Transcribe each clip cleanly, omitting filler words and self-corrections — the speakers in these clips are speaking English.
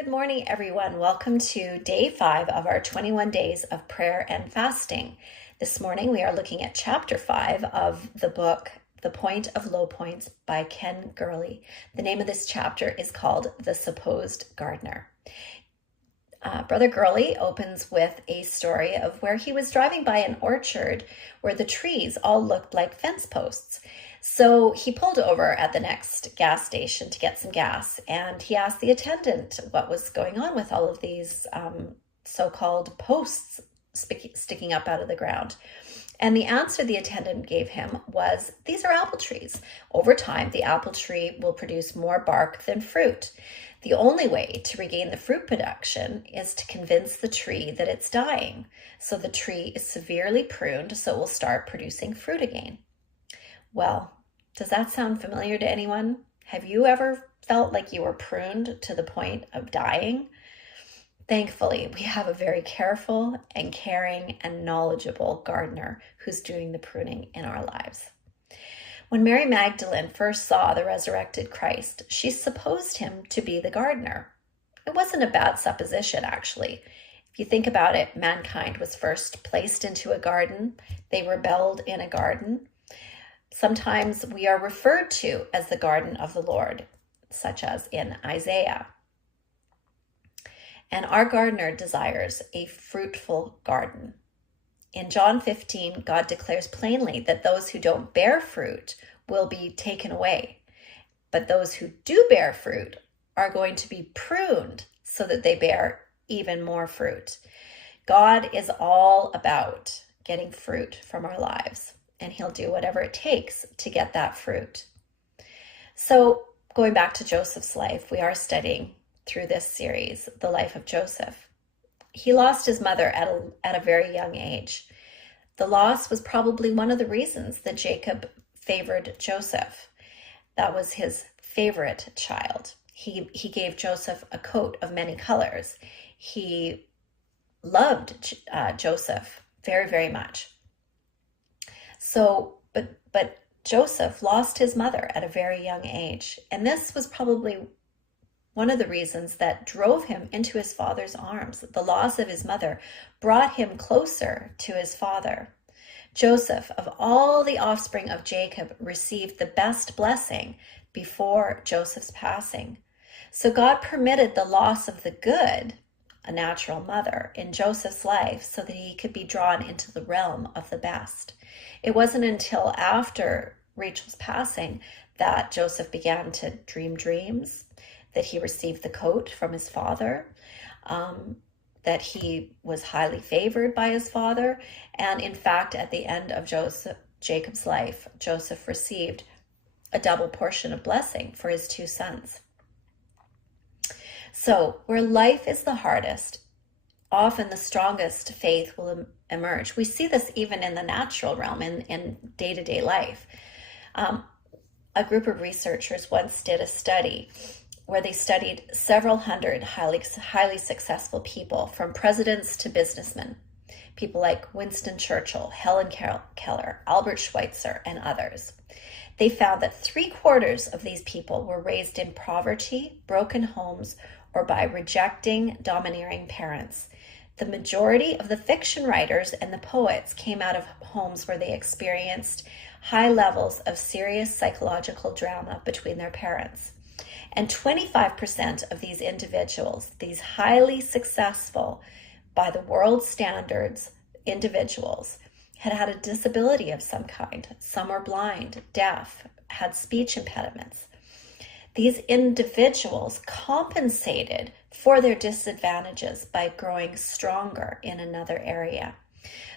Good morning, everyone. Welcome to day 5 of our 21 days of prayer and fasting. This morning, we are looking at chapter 5 of the book, The Point of Low Points by Ken Gurley. The name of this chapter is called The Supposed Gardener. Brother Gurley opens with a story of where he was driving by an orchard where the trees all looked like fence posts. So he pulled over at the next gas station to get some gas, and he asked the attendant what was going on with all of these so-called posts sticking up out of the ground. And the answer the attendant gave him was, these are apple trees. Over time, the apple tree will produce more bark than fruit. The only way to regain the fruit production is to convince the tree that it's dying. So the tree is severely pruned so it will start producing fruit again. Well, does that sound familiar to anyone? Have you ever felt like you were pruned to the point of dying? Thankfully, we have a very careful and caring and knowledgeable gardener who's doing the pruning in our lives. When Mary Magdalene first saw the resurrected Christ, she supposed him to be the gardener. It wasn't a bad supposition, actually. If you think about it, mankind was first placed into a garden. They rebelled in a garden. Sometimes we are referred to as the garden of the Lord, such as in Isaiah. And our gardener desires a fruitful garden. In John 15, God declares plainly that those who don't bear fruit will be taken away. But those who do bear fruit are going to be pruned so that they bear even more fruit. God is all about getting fruit from our lives, and he'll do whatever it takes to get that fruit. So going back to Joseph's life, we are studying through this series, the life of Joseph. He lost his mother at a very young age. The loss was probably one of the reasons that Jacob favored Joseph. That was his favorite child. He gave Joseph a coat of many colors. He loved Joseph very, very much. So, but Joseph lost his mother at a very young age, and this was probably one of the reasons that drove him into his father's arms. The loss of his mother brought him closer to his father. Joseph, of all the offspring of Jacob, received the best blessing before Joseph's passing. So God permitted the loss of the good, a natural mother, in Joseph's life so that he could be drawn into the realm of the best. It wasn't until after Rachel's passing that Joseph began to dream dreams, that he received the coat from his father, that he was highly favored by his father. And in fact, at the end of Jacob's life, Joseph received a double portion of blessing for his 2 sons. So where life is the hardest, often the strongest faith will emerge. We see this even in the natural realm, in day-to-day life. A group of researchers once did a study where they studied several hundred highly successful people, from presidents to businessmen, people like Winston Churchill, Helen Keller, Albert Schweitzer, and others. They found that 3/4 of these people were raised in poverty, broken homes, or by rejecting, domineering parents. The majority of the fiction writers and the poets came out of homes where they experienced high levels of serious psychological drama between their parents. And 25% of these individuals, these highly successful, by the world standards individuals, had a disability of some kind. Some were blind, deaf, had speech impediments. These individuals compensated for their disadvantages by growing stronger in another area.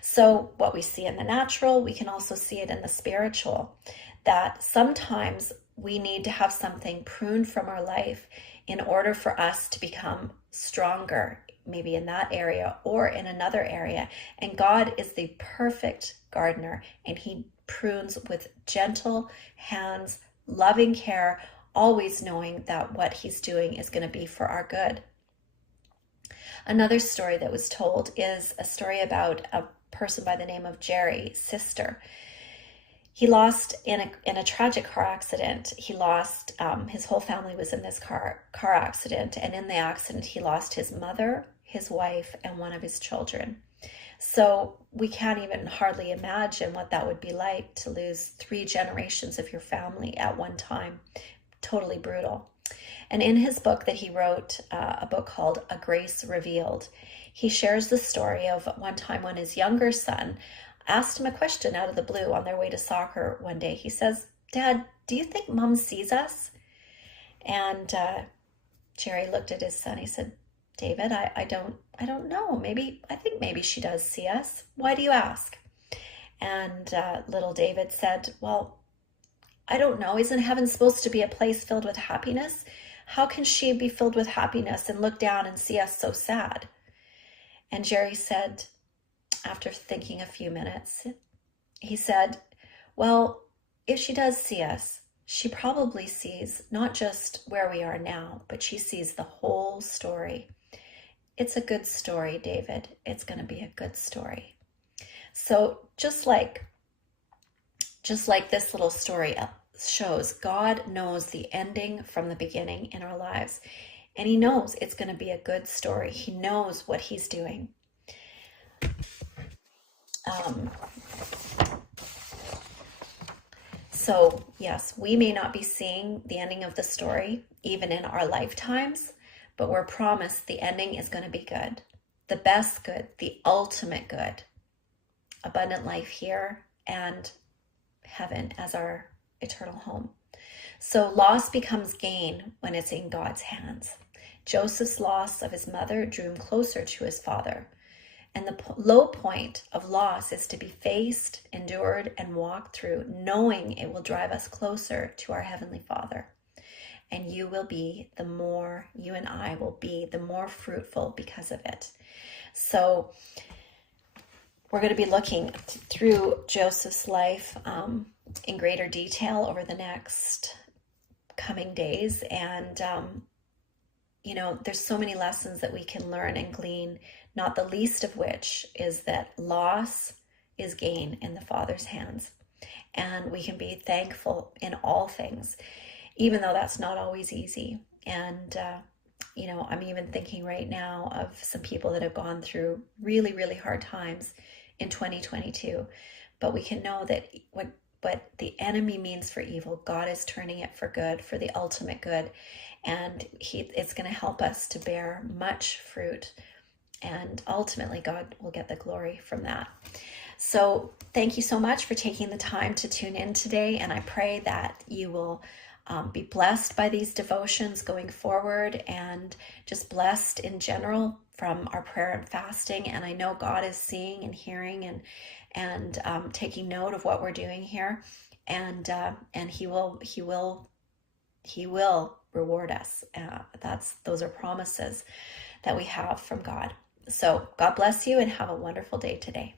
So what we see in the natural, we can also see it in the spiritual, that sometimes we need to have something pruned from our life in order for us to become stronger, maybe in that area or in another area. And God is the perfect gardener, and he prunes with gentle hands, loving care, always knowing that what he's doing is going to be for our good. Another story that was told is a story about a person by the name of Jerry's sister. He lost in a tragic car accident. He lost his whole family was in this car accident, and in the accident he lost his mother, his wife, and one of his children. So we can't even hardly imagine what that would be like to lose 3 generations of your family at one time. Totally brutal. And in his book that he wrote, a book called A Grace Revealed, he shares the story of one time when his younger son asked him a question out of the blue on their way to soccer one day. He says, "Dad, do you think Mom sees us?" And Jerry looked at his son. He said, "David, I don't know. I think maybe she does see us. Why do you ask?" And little David said, "Well, I don't know. Isn't heaven supposed to be a place filled with happiness? How can she be filled with happiness and look down and see us so sad?" And Jerry said, after thinking a few minutes, he said, "Well, if she does see us, she probably sees not just where we are now, but she sees the whole story. It's a good story, David. It's going to be a good story." So just like this little story shows, God knows the ending from the beginning in our lives, and he knows it's going to be a good story. He knows what he's doing. So yes, we may not be seeing the ending of the story even in our lifetimes, but we're promised the ending is going to be good. The best good, the ultimate good. Abundant life here and heaven as our eternal home. So loss becomes gain when it's in God's hands. Joseph's loss of his mother drew him closer to his father. And the low point of loss is to be faced, endured, and walked through, knowing it will drive us closer to our Heavenly Father. And you and I will be the more fruitful because of it. So we're going to be looking through Joseph's life in greater detail over the next coming days. And, there's so many lessons that we can learn and glean, not the least of which is that loss is gain in the Father's hands. And we can be thankful in all things, even though that's not always easy. And, I'm even thinking right now of some people that have gone through really, really hard times in 2022. But we can know that what the enemy means for evil, God is turning it for good, for the ultimate good. And it's going to help us to bear much fruit. And ultimately, God will get the glory from that. So thank you so much for taking the time to tune in today. And I pray that you will be blessed by these devotions going forward, and just blessed in general from our prayer and fasting. And I know God is seeing and hearing and taking note of what we're doing here. And he will reward us. Those are promises that we have from God. So God bless you and have a wonderful day today.